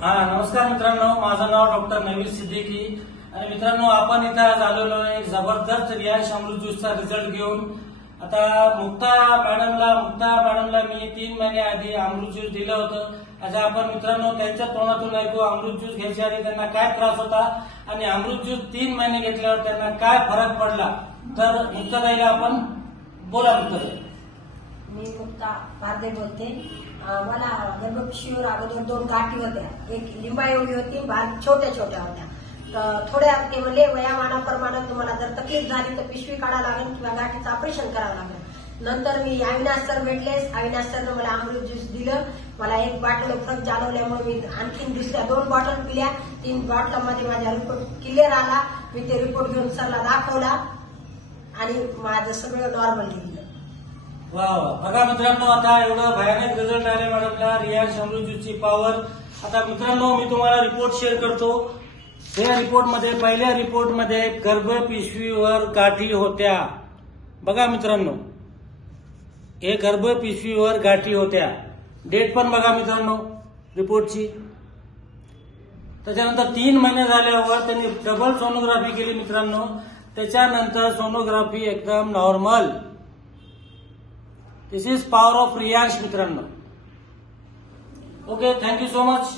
नमस्कार मित्रांनो, माझं नाव डॉक्टर नवीन सिद्दीकी आणि मित्रांनो आपण इथं आज आलेलो आहे एक जबरदस्त रियाज अमृत ज्यूसचा रिझल्ट घेऊन। आता मुक्ता मॅडमला मी 3 महिने आधी अमृत ज्यूस दिलं होतं। आज आपण मित्रांनो त्यांच्या तोंडातून ऐकू अमृत ज्यूस घ्यायच्या आधी त्यांना काय त्रास होता आणि अमृत ज्यूस 3 महिने घेतल्यावर त्यांना काय फरक पडला। तर मुक्ताताईला आपण बोला मुक्ताताई। मी मुक्ता भारदे बोलते। मला गर्भपिशवीवर अगोदर 2 गाठी होत्या, एक लिंबा एवढी होती, छोट्या छोट्या होत्या। तर थोड्या ते म्हणले वयामानाप्रमाणे तुम्हाला जर तकलीफ झाली तर पिशवी काढावं लागेल किंवा गाठीचं ऑपरेशन करावं लागेल। नंतर मी अविनाश सर भेटले, अविनाश सरनं मला अमृत ज्यूस दिलं। मला 1 बॉटल फरक जाणवल्यामुळे मी आणखीन दुसऱ्या 2 बॉटल पिल्या। 3 बॉटलमध्ये माझा रिपोर्ट क्लिअर आला। मी ते रिपोर्ट घेऊन सरला दाखवला आणि माझं सगळं नॉर्मल गेलं। वा बघा मित्रांनो, आता एवढं भयानक रिझल्ट आले मॅडमला रियाज अमृत ज्यूसची पॉवर। आता मित्रांनो मी तुम्हाला रिपोर्ट शेअर करतो। या रिपोर्टमध्ये पहिल्या रिपोर्टमध्ये गर्भपिशवीवर गाठी होत्या। बघा मित्रांनो, हे गर्भपिशवीवर गाठी होत्या। डेट पण बघा मित्रांनो रिपोर्टची। त्याच्यानंतर 3 महिने झाल्यावर त्यांनी डबल सोनोग्राफी केली मित्रांनो। त्याच्यानंतर सोनोग्राफी एकदम normal. This is power of रियाज मित्रांनो। Okay, thank you so much.